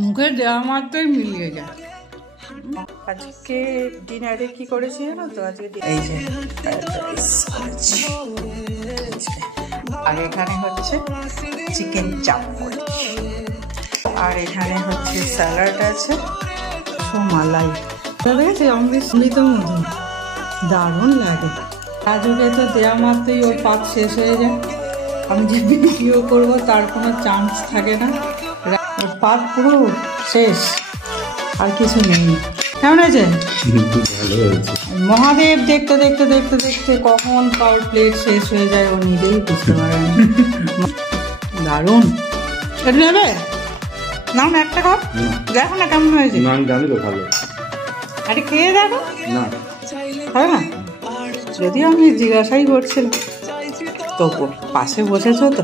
মুখে দেওয়া মাত্রই মিলিয়ে যায়। আজকে ডিনারে কি করেছি জানো তো? আজকে এই যে আর এখানে হচ্ছে চিকেন চাপ, আর এখানে হচ্ছে স্যালাড আছে, মালাই দেখেছি অমৃত মধু, দারুণ লাগে। রাজুকে তো দেওয়া মাত্রই ওর পাত শেষ হয়ে যায়, আমি যে ভিডিও করবো তার কোনো চান্স থাকে না, ওর পাত পুরো শেষ, আর কিছু নেই। কেমন হয়েছে? মহাদেব দেখতে দেখতে দেখতে দেখতে কখন কার প্লেট শেষ হয়ে যায় ও নিজেই বুঝতে পারে না। দারুণ। এটা নেবে না? একটা খাও, দেখো না কেমন হয়েছে। আরে খেয়ে দেখো না, হয় না? যদিও আমি জিজ্ঞাসাই করছিলাম, তো পাশে বসেছো তো।